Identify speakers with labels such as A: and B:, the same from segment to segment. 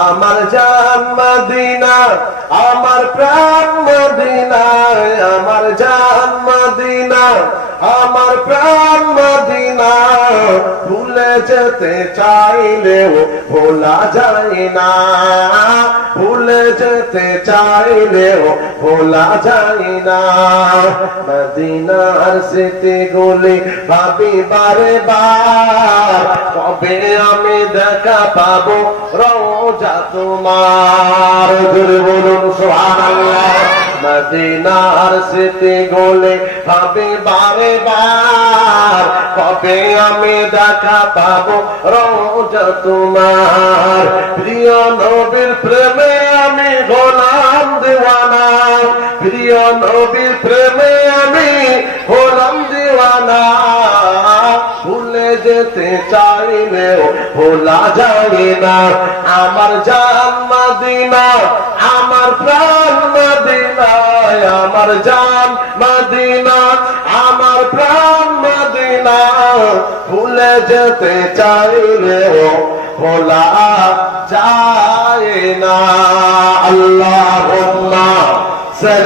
A: আমার জান মদিনা, আমার প্রাণ মদিনা, আমার জান মদিনা, আমার প্রাণ মদিনা। ভুলে যেতে চাইলেও ভোলা যায় না। যেতে চাইলেও ভোলা যায় না। মদিনার স্মৃতি গুলি ভাবি বারে কবে আমি দেখা পাবো রোজা তোমার? জোরে বলুন, সুবহানাল্লাহ। মদিনার স্মৃতি গুলি ভাবি বার কবে আমি দেখা পাবো রোজা তোমার? প্রিয় নবীর প্রেমে আমি গোলাম দিওয়ানা প্রিয় নবীর প্রেমে আমি গোলাম দিওয়ানা। ভুলে যেতে ভোলা না। আমার জান মদিনা, আমার প্রাণ মদিনা, আমার জান মদিনা, আমার প্রাণ মদিনা। ভুলে যেতে চাইলেও ভোলা যায় না। আল্লাহ ভাই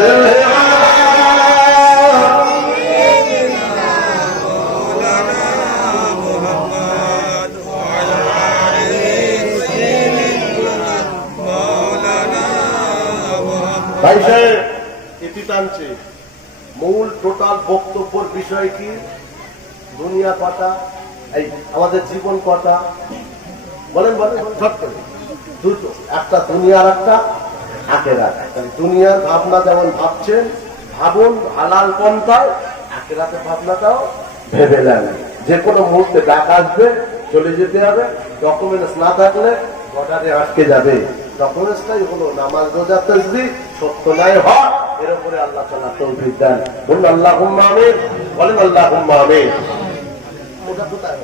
A: সাহেব এটি টানছে। মূল টোটাল বক্তব্যের বিষয় কি? দুনিয়া কটা? এই আমাদের জীবন কটা? বলেন বলেন ঝট দুটো। একটা দুনিয়ার একটা দুনিয়ার ভাবনা যেমন ভাবছেন, ভাবুন হালাল পন্থায় আখেরাতে ভাবনাটাও ভেবে নেন। যে কোনো মুহূর্তে ডাক আসবে, চলে যেতে হবে। ডকুমেন্টস না থাকলে বর্ডারে আটকে যাবে। ডকুমেন্টসটাই হলো নামাজ, রোজা তসবি সত্য নাই, হক। এর উপরে আল্লাহ তাআলা তৌফিক দেন। বলুন আল্লাহুম্মা আমিন, বলেন আল্লাহুম্মা আমিন। ওটা কোথায়?